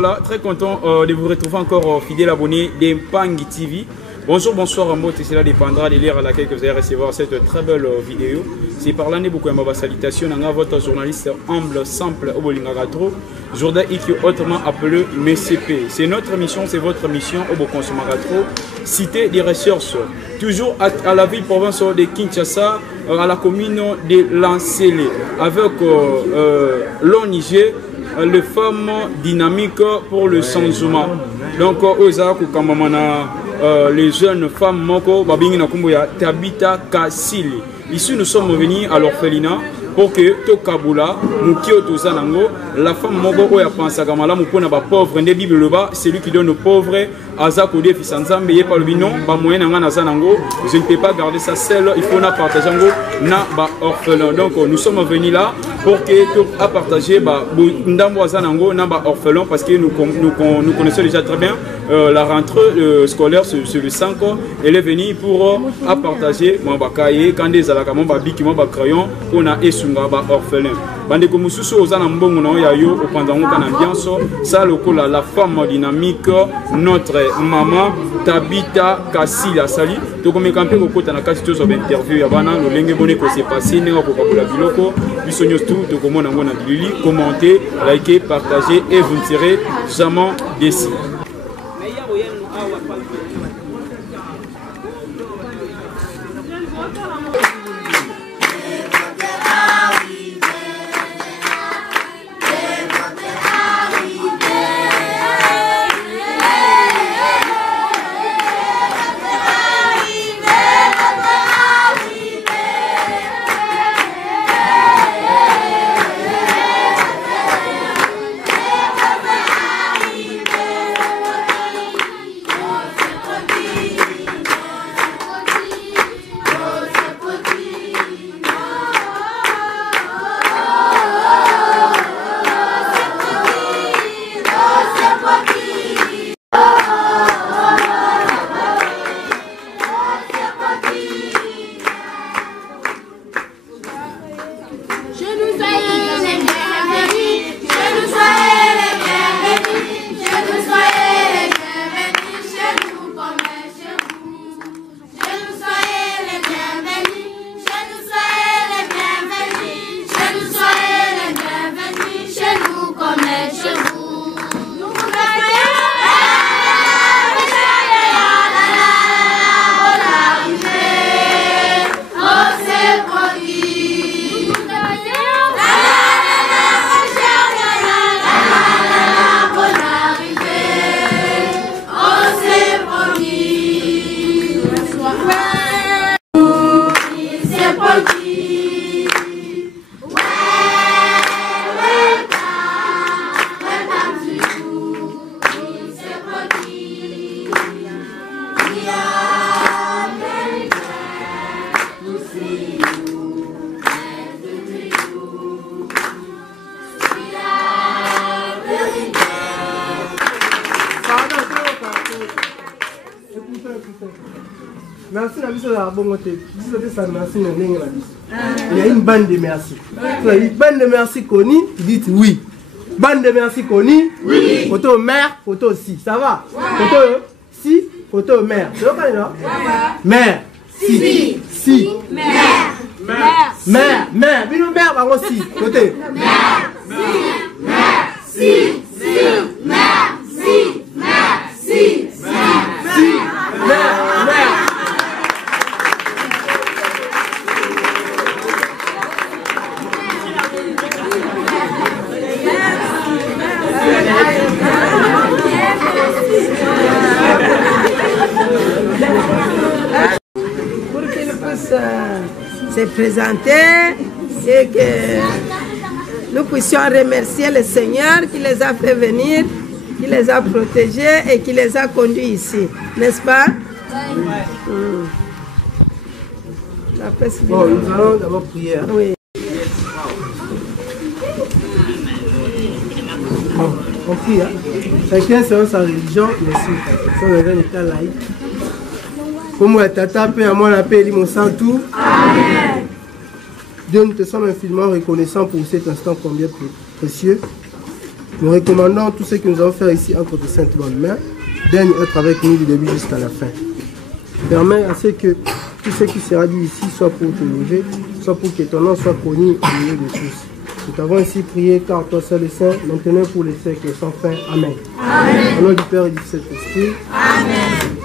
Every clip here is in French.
Voilà, très content de vous retrouver encore fidèle abonné d'Empangi TV. Bonjour, bonsoir à moi, cela dépendra de l'heure à laquelle vous allez recevoir cette très belle vidéo. C'est par là que beaucoup de salutations à votre journaliste humble, simple, Obolingagatro, Jourdain Iki, autrement appelé MCP. C'est notre mission, c'est votre mission, Obokonsomagatro, cité des recherches. Toujours à la ville province de Kinshasa, à la commune de Lancélé, avec l'ONG, les femmes dynamiques pour le changement. Donc, les jeunes femmes moko babingi na kumbo ya Tabita Kasili. Ici nous sommes venus à l'orphelinat pour que Tokabula Mukio Tozanango, la femme moko oya pensa kamala mupona ba pauvre nde Bible loba, celui qui donne aux pauvres azako de fisanzambe ye par le binon ba moyen nga na zanango, je ne peux pas garder ça seul, il faut na partager ngo na ba orphelin. Donc nous sommes venus là pour que tout à partager ba ndambo zanango na ba orphelin parce que nous connaissons déjà très bien la rentrée scolaire sur le 5 ans. Elle est venue pour à partager mon bakaye quand des alaka mon babiki mon crayon on a esunga ba orphelin. Bande ko mususu ozana mbongo na ya yo opandango kana ambiance ça lokola la femme dynamique notre maman Tabita Kasili Sali to comme campé ko kota na kasi tozo interview ya bana lo lenge bone ko se passer ne ko kapula biloko bisonyo tout to komona ngona bilili commenter liker partager et vous ne serez jamais déçus. Merci la mission de la bonne côté. Merci. Il y a une bande de merci. Une bande de merci connue, dites oui. Bande de merci connue, oui. Photo mère, photo si. Ça va? Photo si, photo mère. C'est ok, non? Mère. Si. Si. Mère. Mère. Mère. Bino mère, par contre, si. Côté. Mère. Si. Mère. Si. Si. Mère. Si. Mère. Si. Mère. Si. Mère. Pour qu'il puisse se présenter et que nous puissions remercier le Seigneur qui les a fait venir, qui les a protégés et qui les a conduits ici, n'est-ce pas? Bon, nous allons d'abord prier. Oui. Bon, on prie. Chacun selon sa religion, bien sûr. Sans un état laïque. Comme moi, tata, paix à moi, la paix, mon sang, tout. Amen. Dieu, nous te sommes infiniment reconnaissants pour cet instant combien précieux. Nous recommandons tous ceux que nous allons faire ici entre de saintes bonnes mains, daignent être avec nous du début jusqu'à la fin. Permet à ce que tout ce qui sera dit ici soit pour te lever, soit pour que ton nom soit connu au milieu de tous. Nous t'avons ainsi prié car toi seul est saint, maintenant pour les siècles sans fin. Amen. Amen. Au nom du Père et du Saint-Esprit. Amen.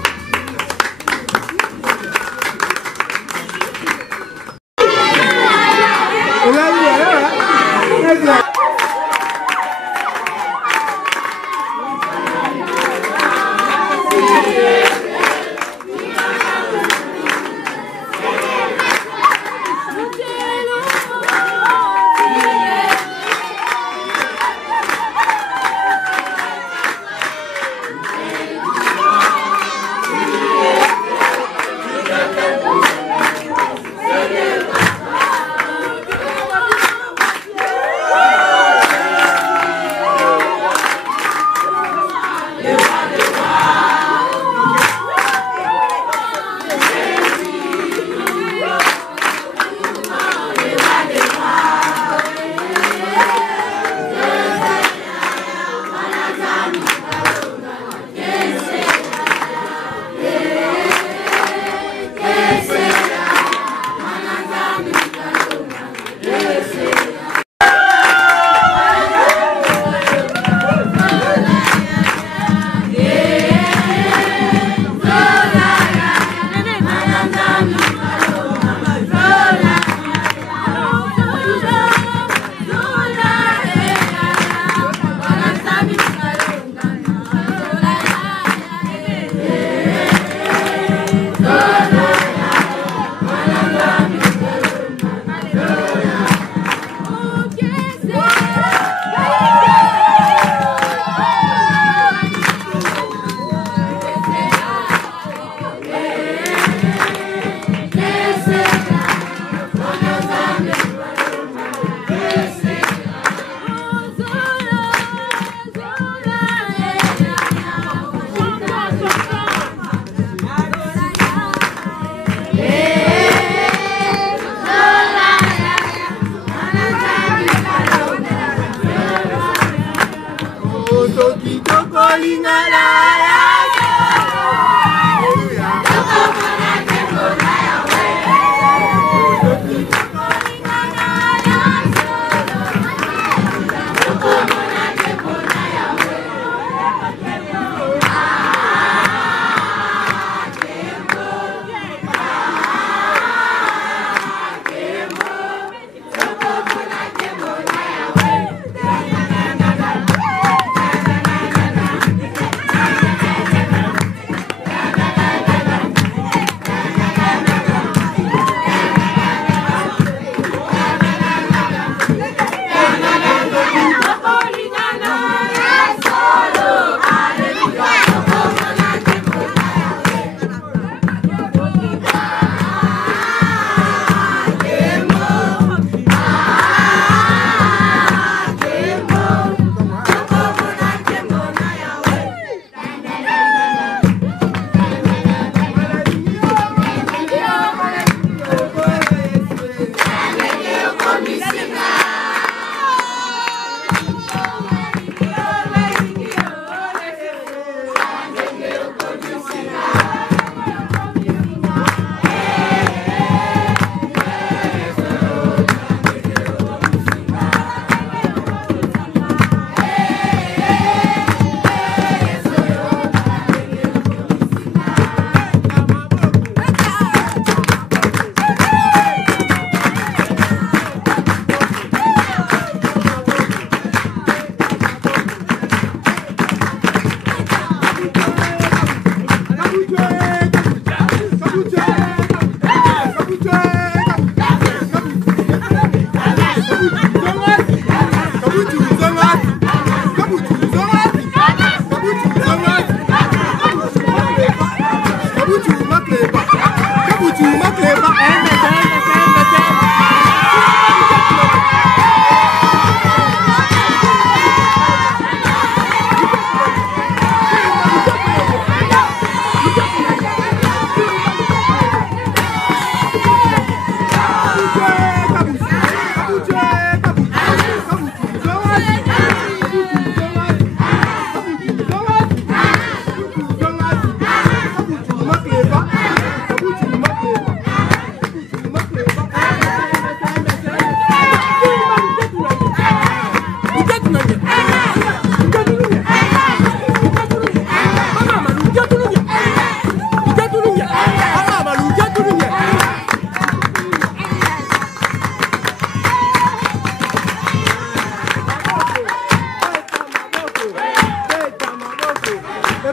Si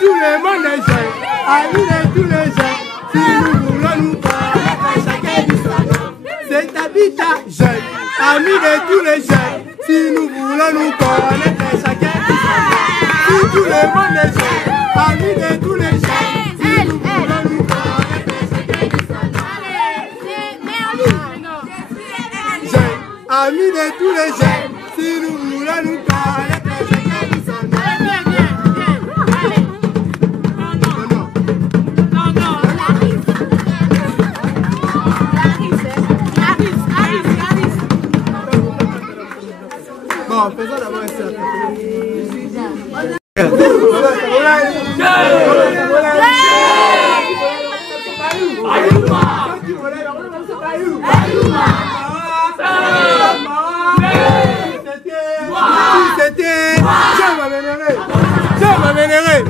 tout le monde est jeune, amis de tous les jeunes, si nous voulons nous connaître chacun du son nom, c'est Tabitha jeune, amis de tous les jeunes, si nous voulons nous connaître chacun du son nom, si tout le monde est jeune, amis de tous les jeunes, si nous voulons nous connaître chacun du son nom, jeune, amis de tous les jeunes, si nous voulons nous connaître chacun du son nom. Bon, faisons d'abord un cercle. C'était je m'amènerai.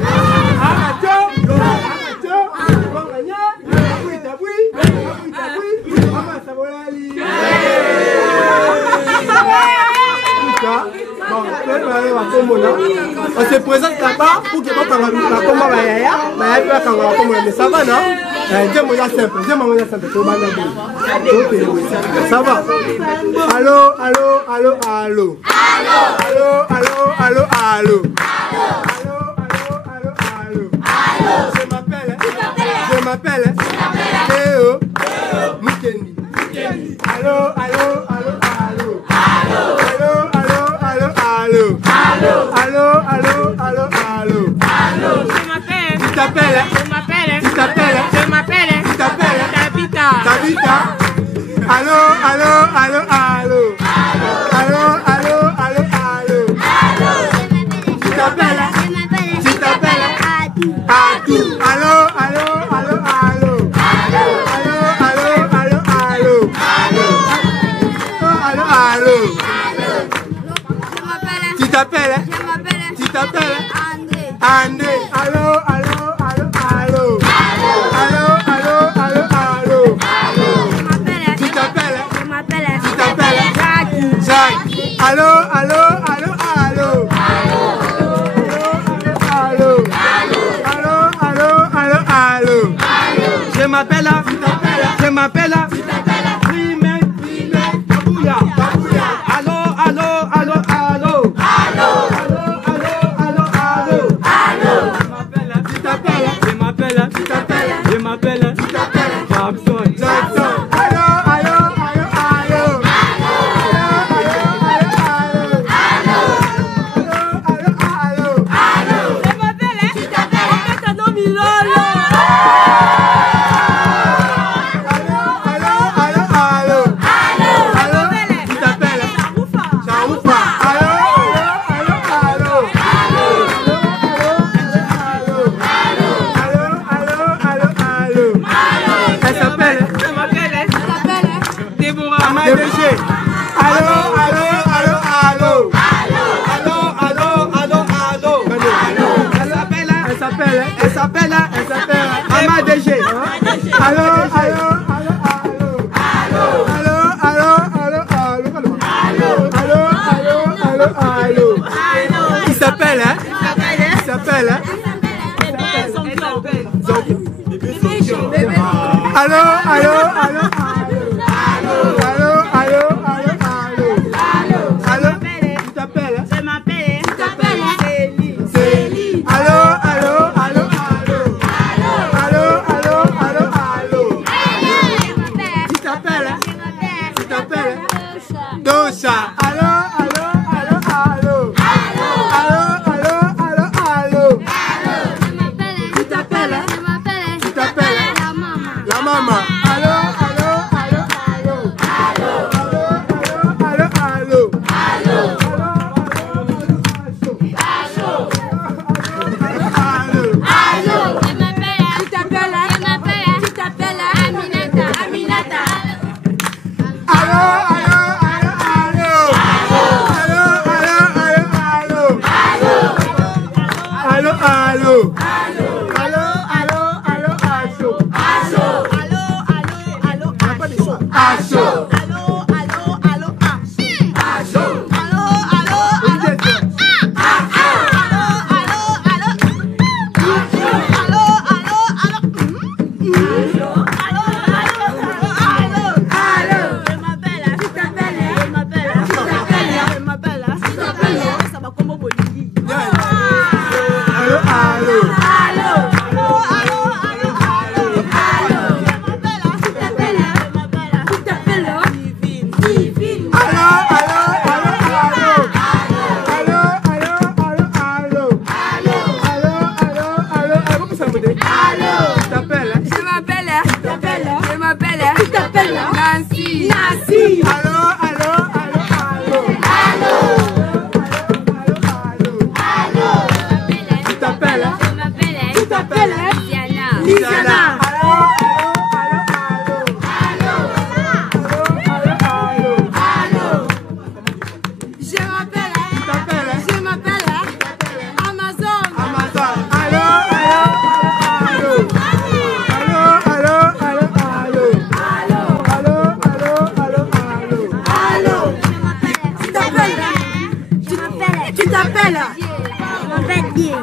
On se présente là-bas pour que vous mais ça va, non? Ça va? Allô? Je m'appelle Théo Mukendi. Allô? Tu t'appelles Tabitha. Allô. Tu t'appelles Adou. Allô. Tu t'appelles André. Allô. Tu t'appelles Jacques. Allô. Je m'appelle Primet Kabouya. Allô. Je m'appelle Jackson. Allô. Elle s'appelle Amadege. Allô. Il s'appelle Allô. Nasi. Allô, allô, allô, allô. Allô. Allô. Tu t'appelles, hein? Tu t'appelles Diana. Lisiana. Allô, allô, allô, allô. Allô. Je m'appelle. Tu t'appelles, hein? Je m'appelle Amazon. Amazon. Allô, allô, allô. Allô, allô, allô, allô. Allô. Tu t'appelles. Tu t'appelles. Je m'appelle bien.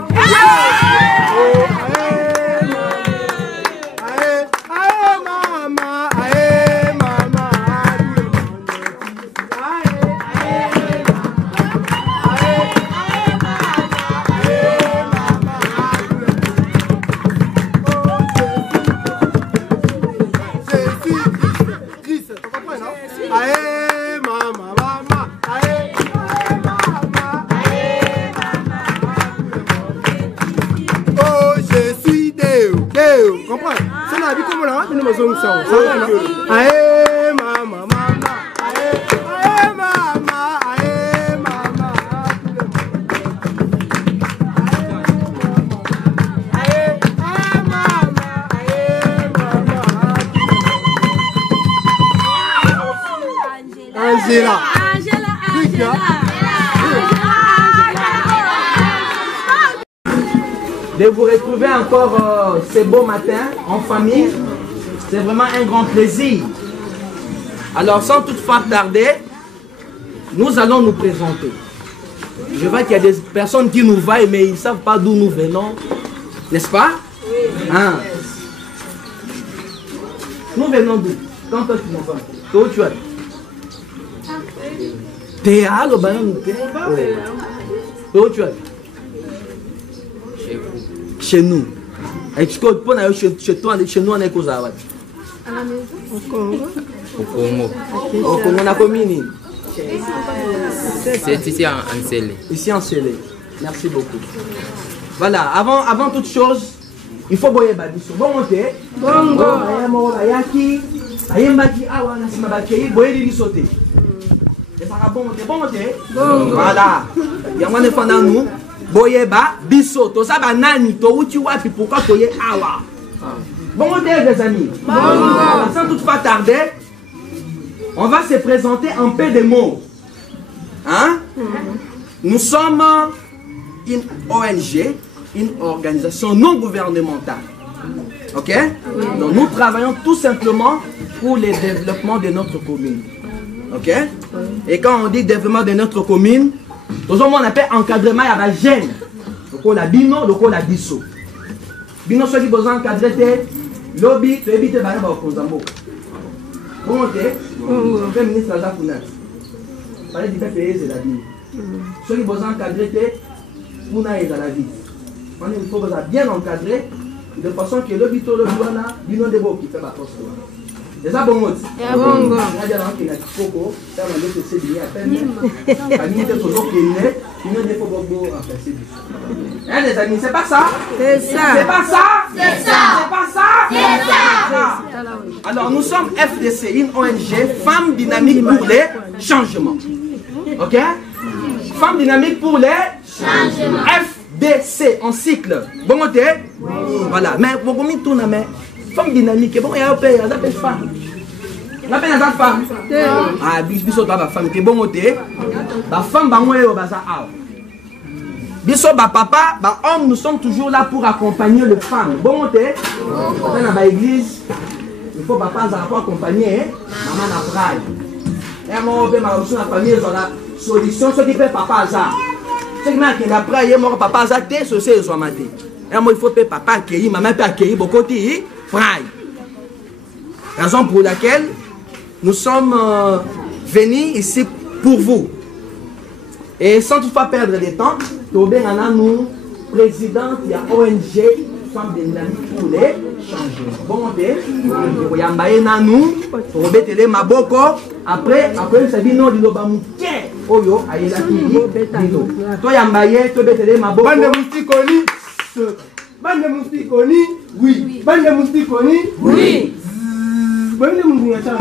Comprends? C'est la vie comme là, nous sommes ça. Aïe, maman, maman. Aïe, maman, aïe, maman. Aïe, maman, aïe, maman. Angela. De vous retrouver encore ce beau matin en famille, c'est vraiment un grand plaisir. Alors sans toutefois tarder, nous allons nous présenter. Je vois qu'il y a des personnes qui nous voient mais ils ne savent pas d'où nous venons, n'est-ce pas? Hein? Nous venons d'où? Quand toi tu m'en vas? D'où tu es? T'es à l'Obanon? D'où tu es? Chez nous. Est-ce que chez toi, chez nous, on est quoi? À la maison. Au Congo. Au Congo. Au Congo, on a combien? C'est ici en Célé. Ici en Célé. Merci beaucoup. Voilà, avant toute chose, il faut boyer Badiso. Bon, monter. Bongo. Ayaki. Ayembaki, awa, nasima bakei, boyer li sauter. Et ça va bon monter. Bon monter. Voilà. Il y a un enfant dans nous. Boyeba, biso, to ça banani, to uti wapi, pourquoi toye awa. Bon les amis. Sans toutefois tarder, on va se présenter en peu de mots. Hein? Nous sommes une ONG, une organisation non gouvernementale. Ok? Donc nous travaillons tout simplement pour le développement de notre commune. Ok? Et quand on dit développement de notre commune, on appelle encadrement à la gêne. Donc on a bino, donc on a biso. Bino soit qui besoin d'encadrer, lobby, tu évites de aller au Konzambo. Comment tu es? Le ministre de la Finance. Parler du PPE, c'est la vie. Ceux qui besoin d'encadrer, on a dans la vie. Il faut bien encadrer de façon que le bito, le douana, bino de beau qui fait la poste. C'est ça, bon mot. C'est bon. Il y a des gens qui n'ont pas ça va laisser ces billets à peine. Famille de toujours qui est né, il ne faut pas beaucoup en faire ces billets. Hein, les amis, c'est pas ça? C'est ça. C'est pas ça? C'est ça. C'est pas ça? C'est ça. Alors, nous sommes FDC, une ONG, Femmes Dynamiques pour les Changements. Ok? Femmes Dynamiques pour les Changements. FDC en cycle. Bon côté? Voilà. Mais vous avez mis tout dans mais femme dynamique. Bon, il y a des femmes. On appelle les femmes. Ah, biso ta femme. C'est bon côté. La femme, bah moi, au bazar. Biso, bah papa, bah homme, nous sommes toujours là pour accompagner les femmes. Bon côté. Dans l'église, il faut papa pour accompagner maman na braille. Et moi, on peut m'arranger la famille dans la solution. Ce qui fait papa ça. C'est que la braille, moi, papa ça, t'es ceci, soit maté. Et moi, il faut que papa accueillir, maman peut accueillir beaucoup de braille. Raison pour laquelle nous sommes venus ici pour vous. Et sans toutefois perdre de temps, nous, président de la ONG Femmes Dynamiques pour les Changements. Bon, vous avez nous, pour obéir maboko. Après, ça dit non, il y a Oyo, aïe, toi, yambaye, tu obéis maboko. Bande de moustiques, oui. Bande de moustiques, oui. Bonne mounia ça.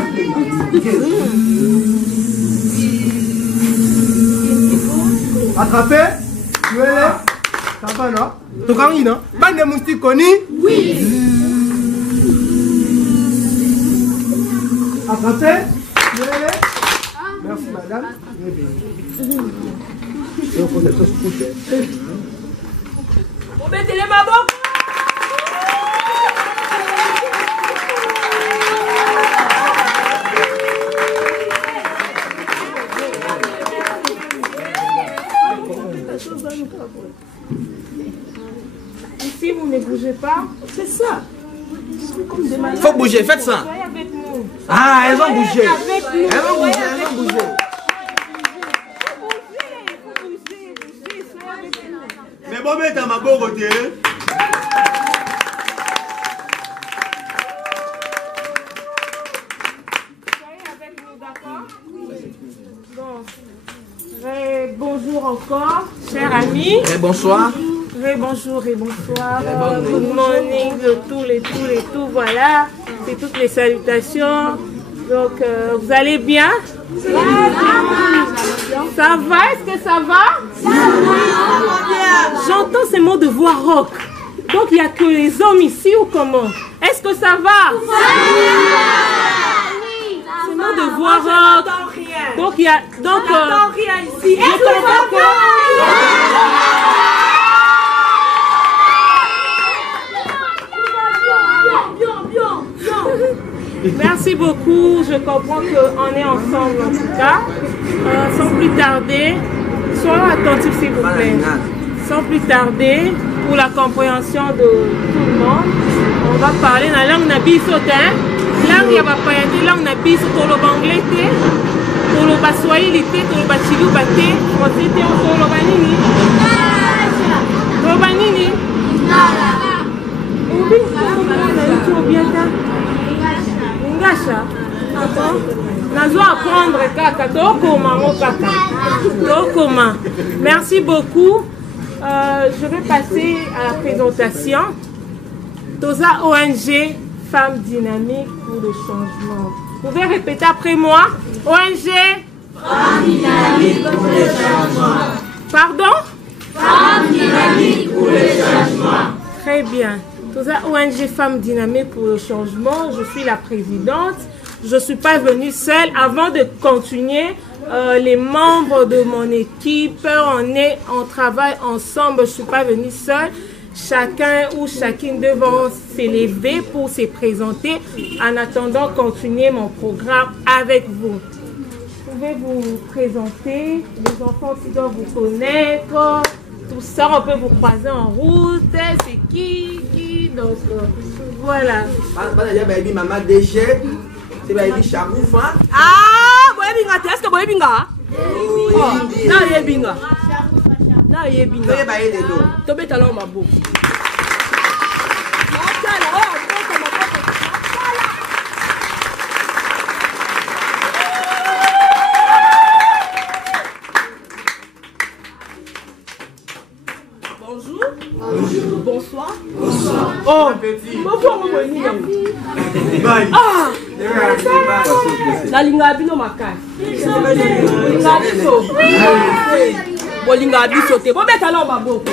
Attrapé. Ça va non? Tokani non? Bande de moustiques connus? Oui. Attrapé. Merci madame. Vous mettez les mabons. Ici, vous ne bougez pas. C'est ça. Faut bouger, faites ça. Soyez avec nous. Ah, elles ont bougé. Avec nous. Elles ont bougé, elles ont bougé. Mais bon, mais t'as ma bonne côté. Soyez avec nous, d'accord? Bon. Bonjour encore, chers amis. Et bonsoir. Bonjour et bonsoir. Good morning, tout, voilà. C'est toutes les salutations. Donc, vous allez bien? Ça va? Est-ce que ça va? J'entends ces mots de voix rock. Donc, il n'y a que les hommes ici ou comment? Est-ce que ça va? Ces mots de voix rock. Donc, il y a... Donc, rien ici. Est-ce que ça va? Merci beaucoup, je comprends qu'on est ensemble en tout cas. Sans plus tarder, soyez attentifs s'il vous plaît. Sans plus tarder, pour la compréhension de tout le monde, on va parler dans la langue nabiso, langue ya bapayate, langue nabiso, toloba anglais, toloba swahili, toloba chiluba, français, toloba nini? Toloba nini? Merci beaucoup. Je vais passer à la présentation. Toza ONG Femmes Dynamiques pour le Changement. Vous pouvez répéter après moi. ONG Femmes Dynamiques pour le Changement. Pardon? Femmes Dynamiques pour le Changement. Très bien. Toza ONG Femmes Dynamiques pour le Changement. Je suis la présidente. Je ne suis pas venue seule. Avant de continuer, les membres de mon équipe, on travaille ensemble. Je ne suis pas venue seule. Chacun ou chacune devant s'élever pour se présenter. En attendant, continuer mon programme avec vous. Vous pouvez vous présenter. Les enfants qui doivent vous connaître. Tout ça, on peut vous croiser en route. C'est qui? Donc, voilà. Maman DG. C'est baby Charouf, hein? Ah, Boyebinga, est-ce que Boyebinga? Oui. Non, Yebinga. Non, Yebinga. Tu es allé ma bouche. Bonjour. Bonjour. Bonsoir. Bonsoir. Oh, bonjour. Ah, la linga bino makasi. Linga biso. Bo linga biso te. Bo beta na maboko.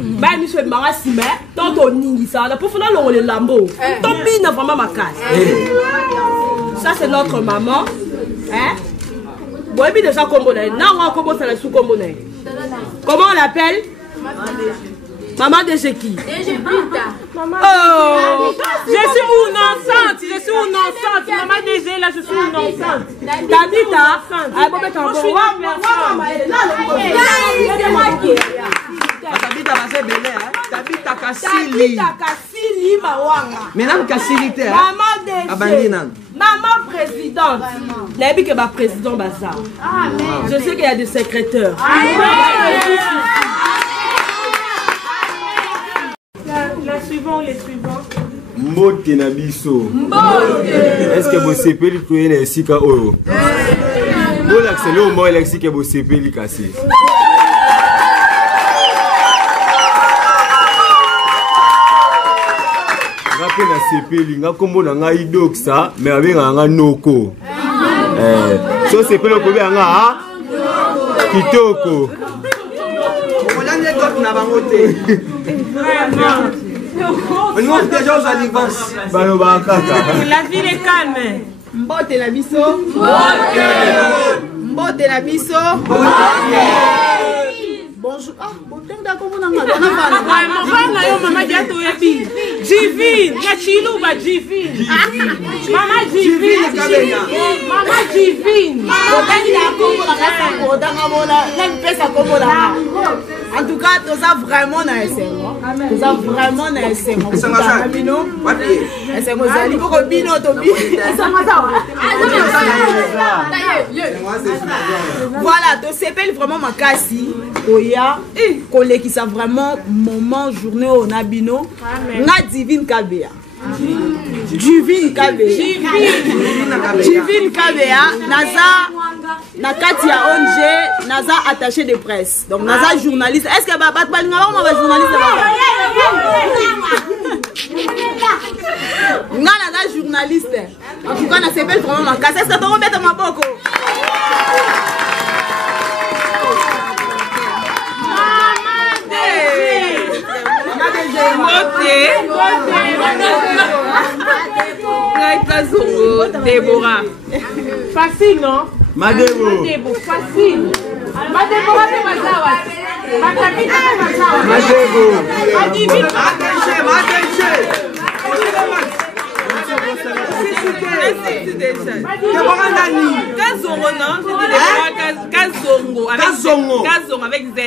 Bah, monsieur Marasime, tant on n'y ça, pour faire le lambeau. Tant bien vraiment ma casse. Ça, c'est notre maman. Hein? Bon, et puis déjà, comment on est? Non, on commence à la sous-comment on est. Comment on l'appelle? Maman de chez qui? Maman. Oh, je suis une enceinte. Je suis une enceinte. Maman DG, là, je suis une enceinte. Tabita. Ah, bon, mais t'en Tabita va se belle, hein? Tabita Kassili. Tabita Kassili Mawanga. Maintenant Kassili te, hein? Maman DG. Abandinan. Maman présidente. N'avez que ma président Bazar. Je sais qu'il y a des secrétaires. La suivante, les suivants. mbote na biso. Est-ce que vous sepeli toye na esika oyo? Bon accéléré au moins lexique vous sepeli cassé. Ngape na sepeli ngakombo na ngai doksa mais avec nga noko. So sepeli ko be nga kitoko. La ville est calme. Mbote la biso. Mbote la biso. Bonjour. Ah, bonjour d'accord vous n'avez pas. Maman diato yebi. Divine, ya chiluba divine. Maman divine. Maman divine. En tout cas, tu as vraiment un SMO. Tu as vraiment un SMO. Voilà, tu s'appelles vraiment ma cassie. Oya, collègue qui ça vraiment moment, journée au Nabino. Na divine Kabea. Divine Kabea. Divine Kabea. Naza. Nakati ya ONG, Naza attaché de presse. Donc Naza journaliste. Est-ce que Babat Balinga va journaliste? Naza journaliste. En tout cas, on s'appelle vraiment ma casse. Est-ce que tu remettes ma boko? Déborah. Facile, non? Madebo. Facile. Madebo, Kazongo avec Z.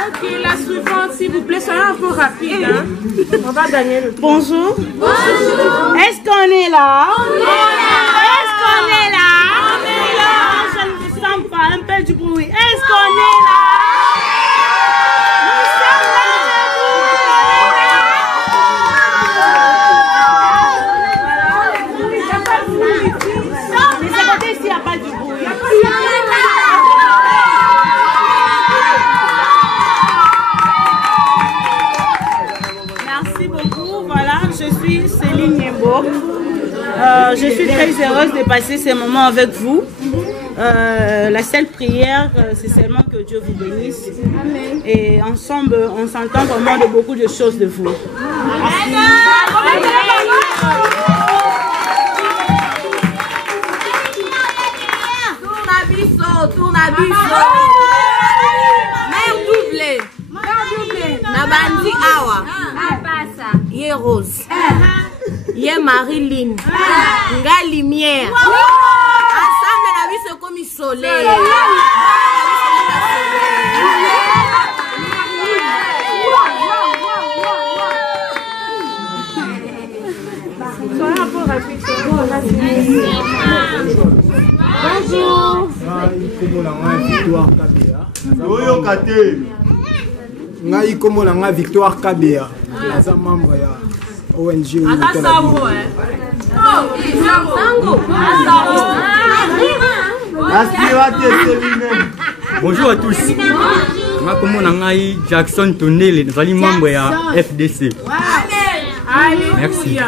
Ok, la suivante, s'il vous plaît, soyez un peu rapide. Hein? On va gagner le temps. Bonjour. Bonjour. Est-ce qu'on est là? Est-ce qu'on est là? Je ne vous sens pas, un peu du bruit. Est-ce qu'on est là? Je suis très heureuse de passer ces moments avec vous. La seule prière, c'est seulement que Dieu vous bénisse. Amen. Et ensemble, on s'entend vraiment de beaucoup de choses de vous. Tournabiso. Mère doublée. Nabandi Awa. Yé Rose. Yé Marilyn. Nga Lumière. Ensemble, la vie se comme soleil. Soyez un peu rapide. Bonjour. Ngai komo la nga Victoire Kabea. Naza membre ya ONG. Bonjour à tous. Nga komo na ngai Jackson Tonele, nazali membre ya FDC. Merci.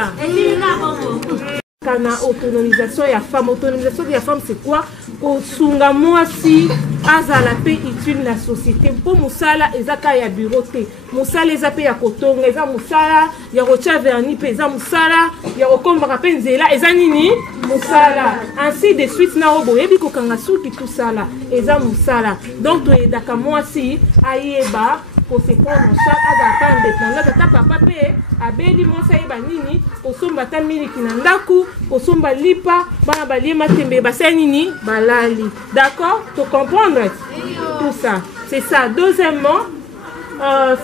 Kana autonomisation ya femme. Autonomisation ya femme, c'est quoi? Kosunga mwasi azala pe utile la société. Pour musala ezaka ya bureau te. Musala ezape ya kotonga, eza musala ya rocha verni pe eza musala ya kokomba pe nzela eza nini? Musala. Ainsi de suite na obo yebi kokanga suki tout sala eza musala. Donc to edaka mwasi ayeba pour se prendre en charge azala indépendant tata papa pe abeli mwasi ayeba nini kosomba ta miliki na ndaku kosomba lipa bana balie matembe basa nini balali. D'accord? Tu comprends tout ça? C'est ça. Deuxièmement,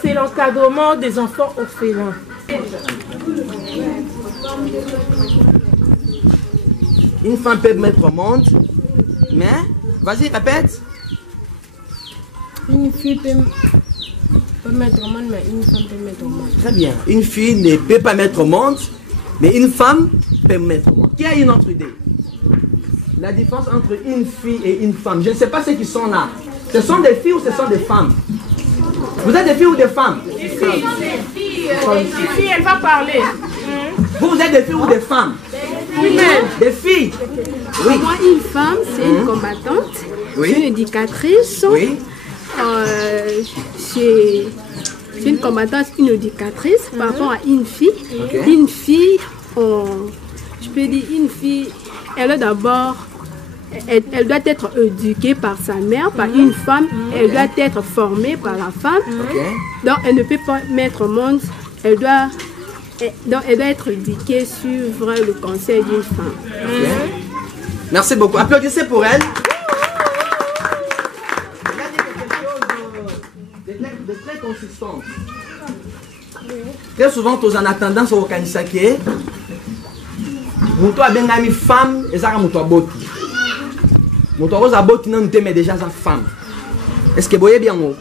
c'est l'encadrement des enfants orphelins. Une femme peut mettre au monde, mais, vas-y, répète. Une fille peut mettre au monde, mais une femme peut mettre au monde. Très bien. Une fille ne peut pas mettre au monde, mais une femme peut mettre au monde. Qui a une autre idée? La différence entre une fille et une femme. Je ne sais pas ceux qui sont là. Ce sont des filles ou ce sont des femmes? Vous êtes des filles ou des femmes? Des filles. Une fille, elle va parler. Vous êtes des filles ou des femmes? Des filles. Oui. Pour moi, une femme, c'est une combattante, Oui. une éducatrice. Oui. C'est une combattante, une éducatrice par rapport à une fille. Ok. Une fille, je peux dire, une fille, elle est d'abord, elle doit être éduquée par sa mère, par une femme, elle doit être formée par la femme. Ok. Donc elle ne peut pas mettre au monde, elle doit être éduquée, suivre le conseil d'une femme. Ok. Merci beaucoup. Applaudissez pour elle. De très consistante. Très souvent, tous en attendant sur Okanisake, Mouto a bien ami femme et ça a mouto a boti. Mouto a boti non mais déjà sa femme. Est-ce que vous voyez bien où?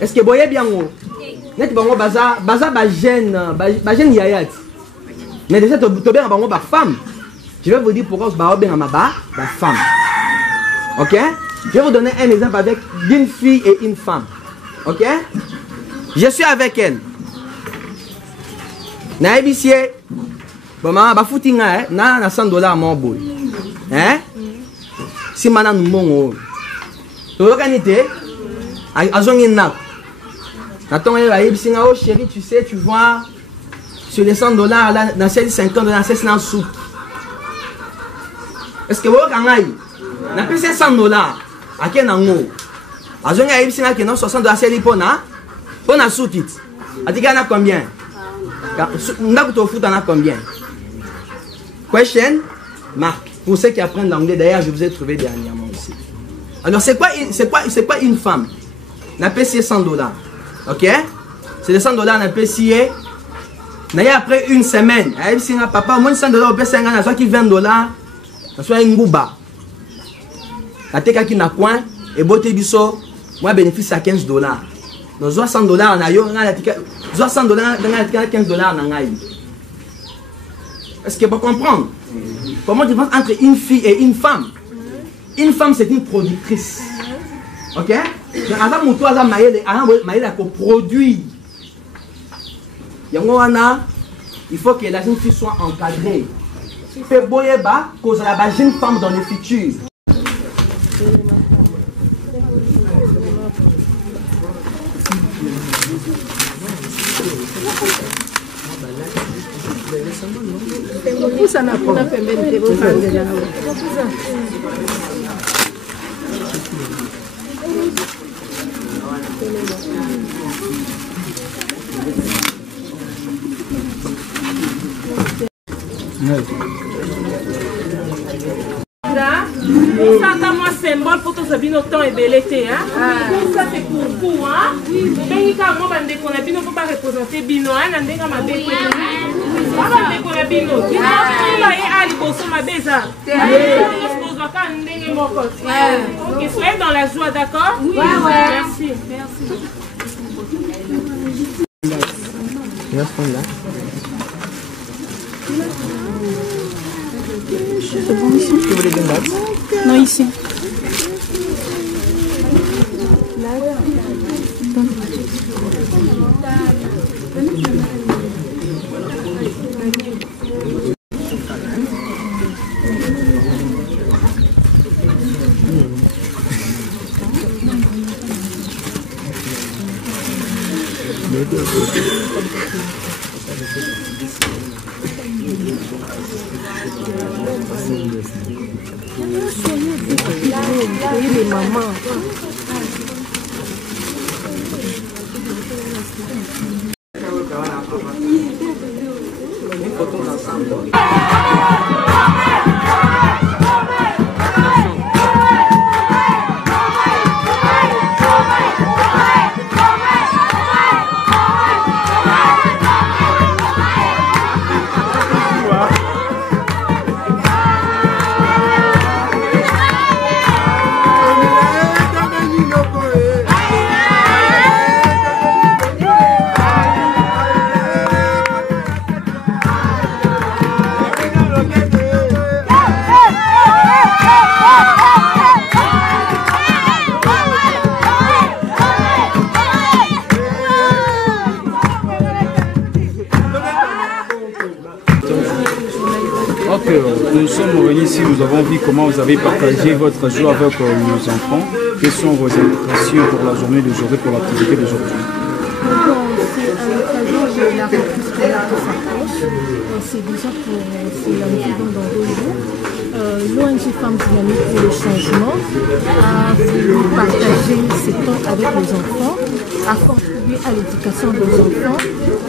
Est-ce que vous voyez bien où? Net bango baza ba jeune yayat. Mais déjà to bien bango ba femme. Je vais vous dire pourquoi ba bien ma ba femme. OK? Je vais vous donner un exemple avec une fille et une femme. OK? Je suis avec elle. Na ebisie bon maman ba footinga na $100 mon boy. Hein? Si mana nous mongo. To organité azongi na. Attends, oh chérie, tu sais, tu vois, sur les $100, là, dans ces $50, c'est un sou. Est-ce que vous avez payé $100 à quel moment? À ce moment-là, il y a $60 c'est pour na sou kit. A dit qu'il y en a combien? Combien? Question mark. Pour ceux qui apprennent l'anglais, d'ailleurs, je vous ai trouvé dernièrement aussi. Alors, c'est quoi une femme? On payé $100. OK? C'est les $100 on a payé. Après une semaine, papa, moins $100, on paye $50, soit qui $20, soit un gouba. La teka qui n'a point, et beauté biso, moi bénéfice à $15. Nos $100 on a eu, $100 dans la $15 Est-ce que vous comprenez? Comment tu penses entre une fille et une femme? Une femme, c'est une productrice. OK? Produit. Il faut que la jeune fille soit encadrée. Fait boyeba, cause la jeune femme dans le futur. Ça, c'est moi symbole pour tout ça, bien autant et belleté. Ça, c'est pour vous. Ben, quand moi, je ne peux pas représenter Bino. Je ne peux pas représenter Bino. Ok, soyez dans la joie, d'accord? Oui, merci. C'est bon ici? Tu voulais des dates? Non, ici. Les mamans. nous avons vu comment vous avez partagé votre joie avec nos enfants. Quelles sont vos impressions pour la journée d'aujourd'hui, pour l'activité d'aujourd'hui? C'est à l'occasion de la reprise scolaire qui s'approche. C'est déjà pour la mission d'Angoulême. L'ONG Femmes Dynamiques pour le Changement a voulu partager ses temps avec les enfants, a contribué à l'éducation des enfants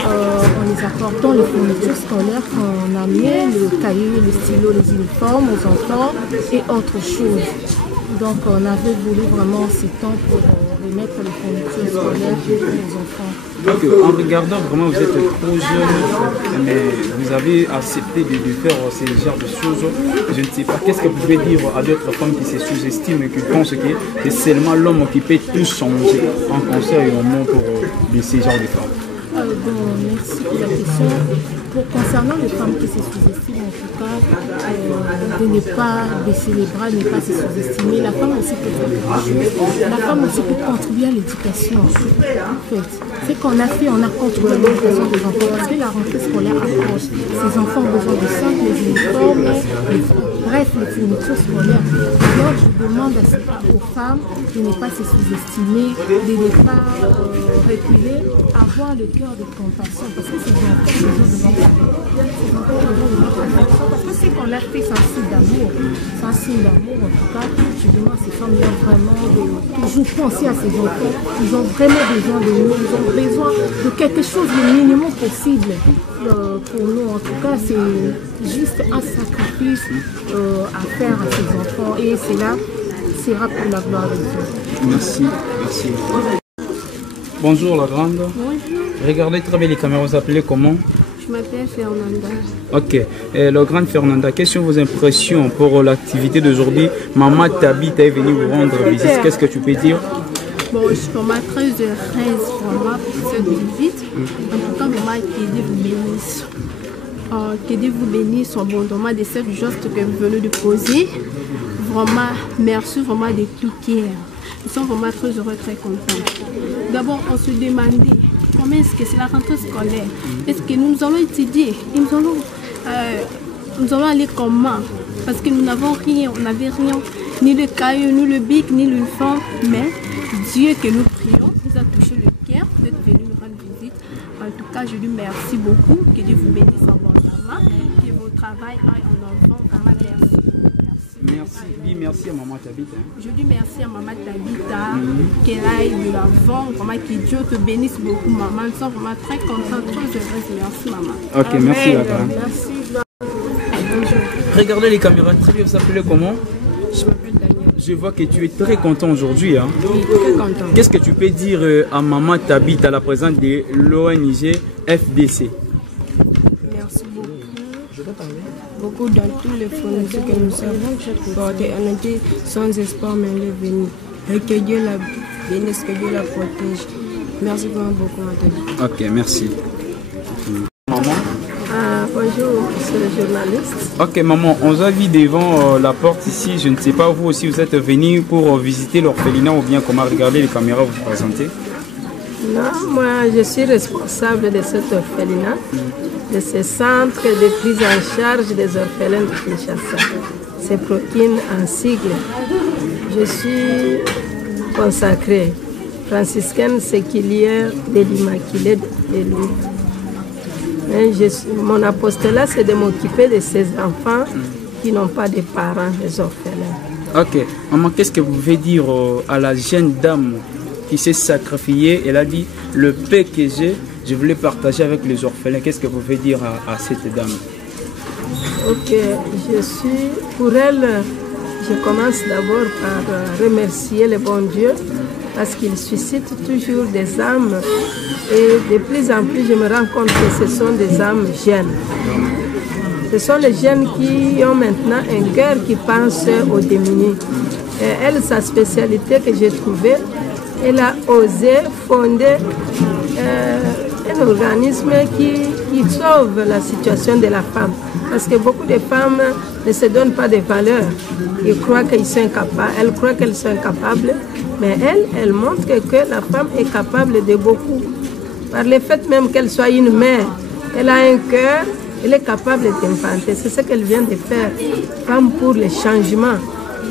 en les apportant les fournitures scolaires qu'on a mis, le cahier, le stylo, les uniformes aux enfants et autres choses. Donc on avait voulu vraiment ces temps pour remettre les fournitures scolaires aux enfants. Donc en regardant vraiment, vous êtes trop jeune, mais vous avez accepté de faire ce genre de choses. Je ne sais pas, qu'est-ce que vous pouvez dire à d'autres femmes qui se sous-estiment et qui pensent que c'est seulement l'homme qui peut tout changer en conseil et au monde pour ces genres de femmes? Merci pour la question. Concernant les femmes qui se sous-estiment, en tout cas, de ne pas baisser les bras, ne pas se sous-estimer. La femme aussi peut faire quelque chose. La femme aussi peut contribuer à l'éducation. En fait, ce qu'on a fait, on a contribué à l'éducation des enfants. Parce que la rentrée scolaire approche. Ces enfants ont besoin de sacs, les uniformes, bref, les fournitures scolaires. Alors, je demande aux femmes de ne pas se sous-estimer, de ne pas reculer, avoir le cœur de compassion. Parce que ces enfants ont besoin de parce que ce qu'on a fait, c'est un signe d'amour. C'est un signe d'amour, en tout cas. Je demande à ces femmes-là vraiment de toujours penser à ces enfants. Ils ont vraiment besoin de nous. Ils ont besoin de quelque chose le minimum possible pour nous. En tout cas, c'est juste un sacrifice à faire à ces enfants. Et cela sera pour la gloire de Dieu. Merci, merci. Bonjour la grande. Bonjour. Regardez très bien les caméras, vous appelez comment? Je m'appelle Fernanda. Ok. La grande Fernanda, quelles sont vos impressions pour l'activité d'aujourd'hui? Maman Tabita est venue vous rendre visite. Qu'est-ce que tu peux dire? Bon, je suis vraiment très heureuse pour moi pour cette visite. En tout cas, maman, que Dieu vous bénisse. Que Dieu vous bénisse abondamment de cette geste que vous venez de poser. Vraiment, merci vraiment de tout cœur. Nous sommes vraiment très heureux, très contents. D'abord, on se demandait comment est-ce que c'est la rentrée scolaire. Est-ce que nous allons étudier? Nous allons aller comment? Parce que nous n'avons rien, on n'avait rien, ni le cahier, ni le bic, ni l'uniforme. Mais Dieu que nous prions, nous a touché le cœur d'être venu nous rendre visite. En tout cas, je lui remercie beaucoup. Que Dieu vous bénisse abondamment. Que votre travail aille en enfant. Vraiment, merci. Merci. Dis merci à maman Tabita. Je dis merci à maman Tabita, qu'elle aille de l'avant, vraiment que Dieu te bénisse beaucoup, maman. Nous sommes vraiment très contents, très heureuses. Merci, maman. Ok, Amen. merci la grande. Merci. Regardez les caméras, très bien, vous appelez comment? Je m'appelle Daniel. Je vois que tu es très content aujourd'hui. Hein? Oui, très content. Qu'est-ce que tu peux dire à maman Tabita, la présidente de l'ONG FDC? Merci beaucoup. Beaucoup dans tous les fournitures que nous avons portées. On était sans espoir, mais elle est venue. Et que Dieu la bénisse, que Dieu la protège. Merci vraiment beaucoup, Madame. Ok, merci. Maman? Bonjour, c'est le journaliste. Ok, maman, on vous a vu devant la porte ici. Je ne sais pas, vous aussi, vous êtes venu pour visiter l'orphelinat ou bien comment regarder les caméras vous présenter? Non, moi, je suis responsable de cet orphelinat, de ce centre de prise en charge des orphelins de Kinshasa. C'est Prokin en sigle. Je suis consacrée franciscaine séculière de l'Immaculée de Lourdes. Mon apostolat, c'est de m'occuper de ces enfants qui n'ont pas de parents, les orphelins. Ok. Maman, qu'est-ce que vous pouvez dire à la jeune dame qui s'est sacrifiée? Elle a dit, le paix que j'ai, je voulais partager avec les orphelins. Qu'est-ce que vous pouvez dire à cette dame? Ok, pour elle, je commence d'abord par remercier le bon Dieu parce qu'il suscite toujours des âmes et de plus en plus je me rends compte que ce sont des âmes jeunes. Ce sont les jeunes qui ont maintenant un cœur qui pense aux démunis. Et elle, sa spécialité que j'ai trouvée, elle a osé fonder un organisme qui sauve la situation de la femme. Parce que beaucoup de femmes ne se donnent pas de valeur. Ils croient qu'ils sont incapables. Elles croient qu'elles sont incapables. Mais elle montre que la femme est capable de beaucoup. Par le fait même qu'elle soit une mère, elle a un cœur Elle est capable d'inventer. C'est ce qu'elle vient de faire. Femmes pour le changement.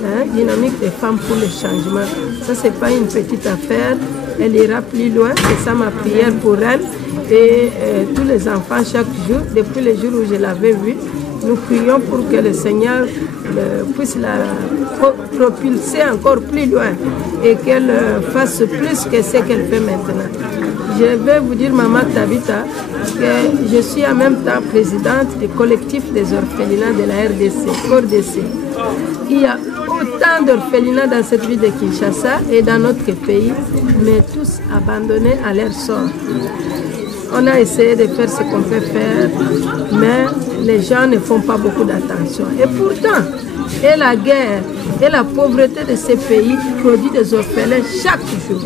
Hein? Dynamique des femmes pour le changement. Ça, c'est pas une petite affaire. Elle ira plus loin. C'est ça ma prière pour elle. Et tous les enfants, chaque jour, depuis le jour où je l'avais vue, nous prions pour que le Seigneur puisse la propulser encore plus loin et qu'elle fasse plus que ce qu'elle fait maintenant. Je vais vous dire, Maman Tabita, que je suis en même temps présidente du collectif des orphelinats de la RDC, CORDC. Il y a autant d'orphelinats dans cette ville de Kinshasa et dans notre pays, mais tous abandonnés à leur sort. On a essayé de faire ce qu'on peut faire, mais les gens ne font pas beaucoup d'attention. Et pourtant, et la guerre et la pauvreté de ces pays produisent des orphelins chaque jour.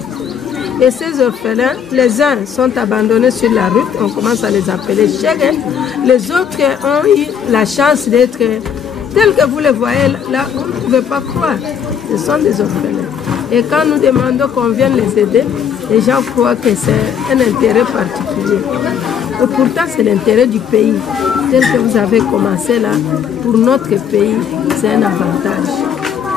Et ces orphelins, les uns sont abandonnés sur la route, on commence à les appeler chèques. Les autres ont eu la chance d'être tels que vous les voyez là, vous ne pouvez pas croire. Ce sont des orphelins. Et quand nous demandons qu'on vienne les aider, les gens croient que c'est un intérêt particulier. Et pourtant, c'est l'intérêt du pays. Tel que vous avez commencé là, pour notre pays, c'est un avantage.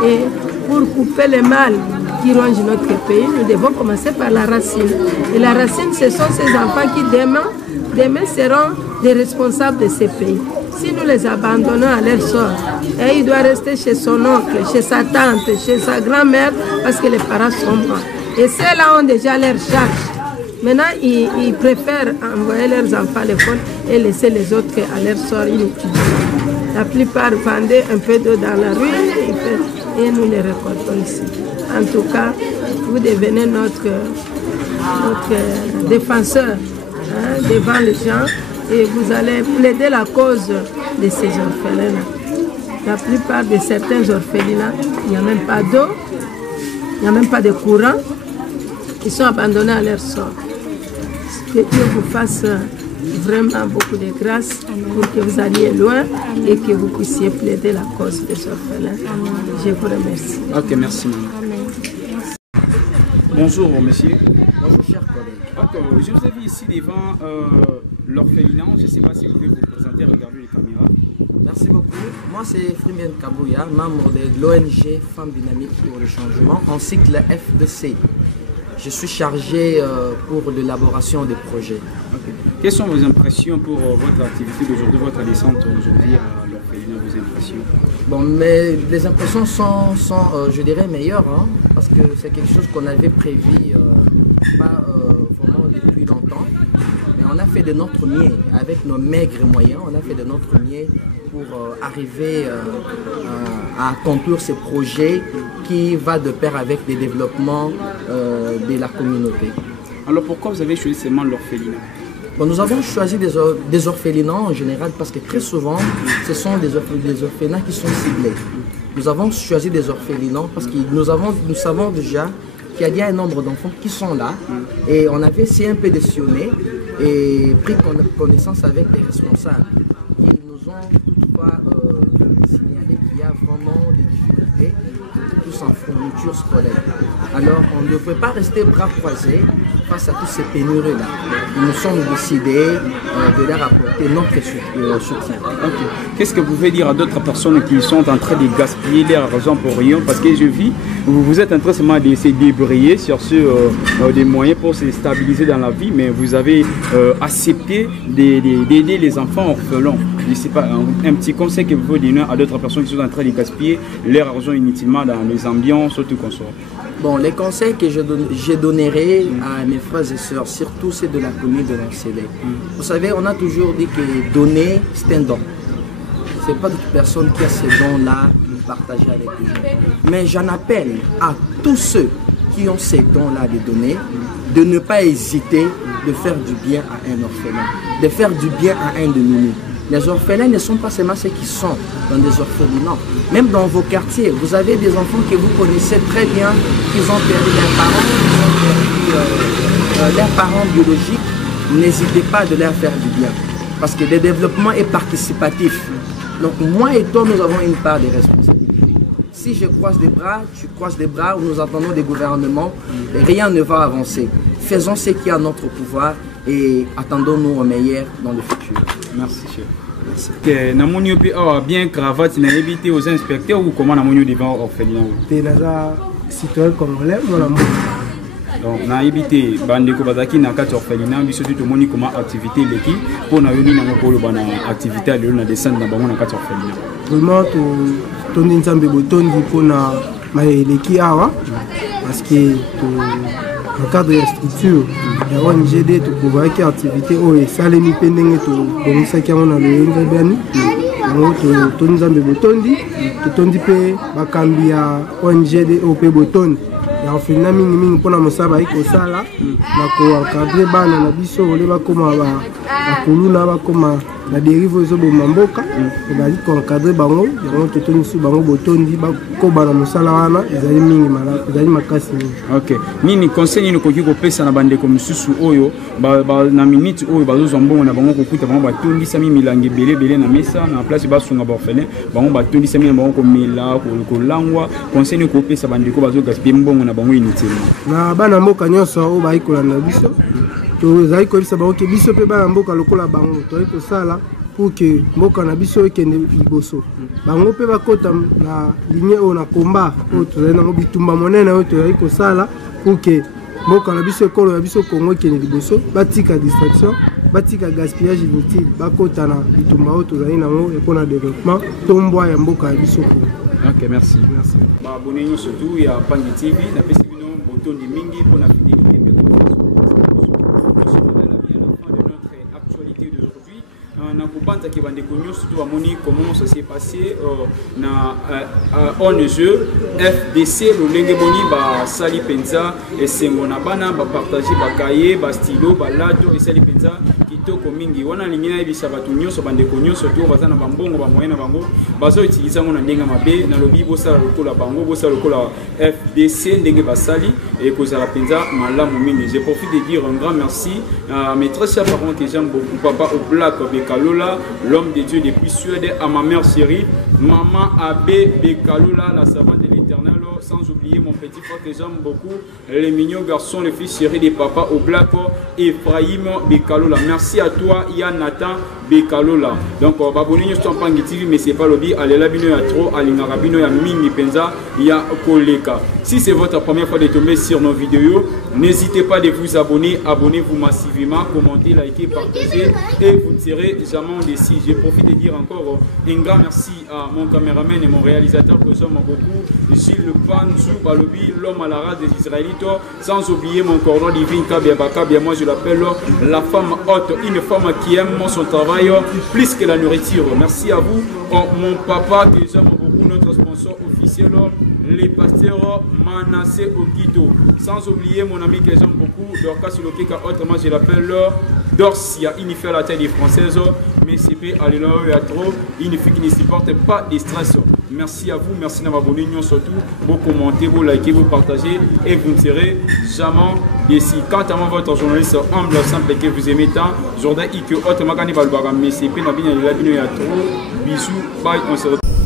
Et pour couper le mal qui ronge notre pays, nous devons commencer par la racine. Et la racine, ce sont ces enfants qui demain seront des responsables de ces pays. Si nous les abandonnons à leur sort, et il doit rester chez son oncle, chez sa tante, chez sa grand-mère, parce que les parents sont morts. Et ceux-là ont déjà leur charge. Maintenant, ils préfèrent envoyer leurs enfants à l'école et laisser les autres à leur sort inutilisés. La plupart vendaient un peu d'eau dans la rue et nous les récoltons ici. En tout cas, vous devenez notre défenseur devant les gens. Et vous allez plaider la cause de ces orphelins. La plupart de certains orphelinats, il n'y a même pas d'eau, il n'y a même pas de courant. Ils sont abandonnés à leur sort. Que Dieu vous fasse vraiment beaucoup de grâce pour que vous alliez loin et que vous puissiez plaider la cause des orphelins. Je vous remercie. Ok, merci. Bonjour, monsieur. Bonjour, chers collègues. Je vous ai vu ici devant l'orphelinat. Je ne sais pas si vous pouvez vous présenter, regardez les caméras. Merci beaucoup. Moi, c'est Frimien Kabouya, membre de l'ONG Femmes Dynamiques pour le Changement, ainsi que la FDC. Je suis chargé pour l'élaboration des projets. Okay. Quelles sont vos impressions pour votre activité d'aujourd'hui, votre descente aujourd'hui à l'orphelinat, vos impressions? Bon, mais les impressions sont je dirais, meilleures, hein, parce que c'est quelque chose qu'on avait prévu pas vraiment depuis longtemps. Mais on a fait de notre mieux, avec nos maigres moyens, on a fait de notre mieux pour arriver à accomplir ce projet qui va de pair avec le développement de la communauté. Alors pourquoi vous avez choisi seulement l'orphelinat? Bon, nous avons choisi des orphelinats en général parce que très souvent, ce sont des orphelinats qui sont ciblés. Nous avons choisi des orphelinats parce que nous savons déjà qu'il y a un nombre d'enfants qui sont là et on avait essayé un peu de sillonner et pris connaissance avec les responsables qui nous ont toutefois signalé qu'il y a vraiment des difficultés, tous en fourniture scolaire. Alors on ne devrait pas rester bras croisés face à tous ces pénuries-là. Nous sommes décidés de leur apporter notre soutien. Okay. Qu'est-ce que vous pouvez dire à d'autres personnes qui sont en train de gaspiller leur argent pour rien? Parce que je vis, vous êtes en train seulement de se débrouiller sur des moyens pour se stabiliser dans la vie, mais vous avez accepté d'aider les enfants orphelins. Je ne sais pas, un petit conseil que vous pouvez donner à d'autres personnes qui sont en train de gaspiller leur argent inutilement dans les ambiances, surtout qu'on sort. Bon, les conseils que je donnerai à mes frères et sœurs, surtout ceux de la commune de l'Ancélé. Vous savez, on a toujours dit que donner, c'est un don. Ce n'est pas toute personne qui a ces dons-là de partager avec les gens. Mais j'en appelle à tous ceux qui ont ces dons-là de donner, de ne pas hésiter de faire du bien à un orphelin, de faire du bien à un demi-nu. Les orphelins ne sont pas seulement ceux qui sont dans des orphelinats. Même dans vos quartiers, vous avez des enfants que vous connaissez très bien, qui ont perdu leurs parents biologiques. N'hésitez pas de leur faire du bien. Parce que le développement est participatif. Donc moi et toi, nous avons une part de responsabilité. Si je croise des bras, tu croises des bras, où nous attendons des gouvernements, et rien ne va avancer. Faisons ce qui est à notre pouvoir et attendons-nous au meilleur dans le futur. Merci, chef. merci. Namoni opi awa bien cravate na éviter aux inspecteurs ou comment namoni devant orphelinat. T'es naza citoyen congolais mon amour. Donc na éviter bande ko bazaki na kati orphelinat biso tout moni comment activité leki pour na yoni na ngolo bana activité le na descendre na bango na kati orphelinat. Vraiment to tondi nzambe botondi pona maeleki awa parce que dans le cadre de la structure ya ONGD tokovaki activité oyo esalemi mpe ndenge tobongisaki yango na loyenga bani yango totondi nzambe botondi totondi mpe bakambi ya ONGD oyo mpe botondi ya orphelinat mingimingi mpona mosala bayi kosala na koencadre bana na biso ole bakoma bakuluna bakoma la dérive ezoboma mboka ebali koencadre bango yango totondi su bango botondi bakoba na mosala wana ezali mingi malamu ezali makasi mingi. Ok, nini conseil nini koki kopesa na bandeko mosusu oyo na minute oyo bazozwa mbongo na bango kokuta bango batondisami milangi ebele na mesa na place basunga baorphelin bango batondisami na bango komela kolangwa conseil nini kopesa bandeko bazogaspie mbongo na bango inutilement na bana mboka nyonso oyo bayi kolanda biso tozali koyebisa bango ke biso mpe bana mboka lokola bango toyali kosala pour que mboka na biso ekende liboso bango mpe bakota na ligne oyo na komba oyo tozali nango bitumba monene oyo tozali kosala pour que mboka na biso ekolo ya biso Kongo ekende liboso batika distraction batika gaspillage inutile bakota na bitumba oyo tozali nango epona développement tombwa ya mboka ya biso Kongo. Ok, merci. Merci. Abonnez-nous surtout à Pangi TV. Na pesi bino botondi mingi pour la fidélité et confiance. Nous sommes à la fin de notre actualité d'aujourd'hui. Na kubanta ki bande konyo surtout amoni comment ça s'est passé na ONG FDC lolenge boni ba sali penza et sengona bana ba partager ba cahier ba stylo ba lado et sali penza kitoko mingi wana lingina ebisa batu nyonso bande konyo surtout bazana ba mbongo ba moyena bango bazo utiliser ngona ndenga mabe na lobi bo sala lokola bango bo sala lokola FDC ndenge ba sali et kozala penza malamu mingi. Je profite de dire un grand merci à mes très chers parents que j'aime beaucoup, papa au Black Bekalola, l'homme de Dieu depuis Suède, à ma mère chérie, maman Abbé Bekalola, la servante de l'Éternel, sans oublier mon petit frère que j'aime beaucoup, les mignons garçons, le fils chéri de papa au Black, Ephraim Bekalola. Merci à toi, Yann Nathan Bekalola. Donc, baboni nous sommes pas TV, mais c'est pas lobby. Allez là, bino ya trop, allez na rabino ya mimi penza, ya koleka. Si c'est votre première fois de tomber sur nos vidéos, n'hésitez pas de vous abonner, abonnez-vous massivement, commentez, likez, partagez et vous ne serez jamais déçus. Je profite de dire encore un grand merci à mon caméraman et mon réalisateur que j'aime beaucoup, Gilles Panzou Balobi, l'homme à la race des Israélites, sans oublier mon cordon divin Kabia Bakabia, moi je l'appelle la femme haute, une femme qui aime son travail plus que la nourriture. Merci à vous, mon papa que j'aime beaucoup, notre sponsor officiel, les pasteurs Manassé Okito. Sans oublier mon ami que j'aime beaucoup, Dorcas Lokeka, autrement je l'appelle Dorcia, il fait la taille française, mais c'est pas aller là, il y a trop, il ne fait qu'il ne supporte pas de stress. Merci à vous, merci de m'abonner, surtout, vous commentez, vous likez, vous partagez et vous ne serez jamais déçus. Quant à moi, votre journaliste humble, simple que vous aimez tant, Jordan Ike, autrement, mais c'est pas la bien, il y a trop. Bisous, bye, on se retrouve.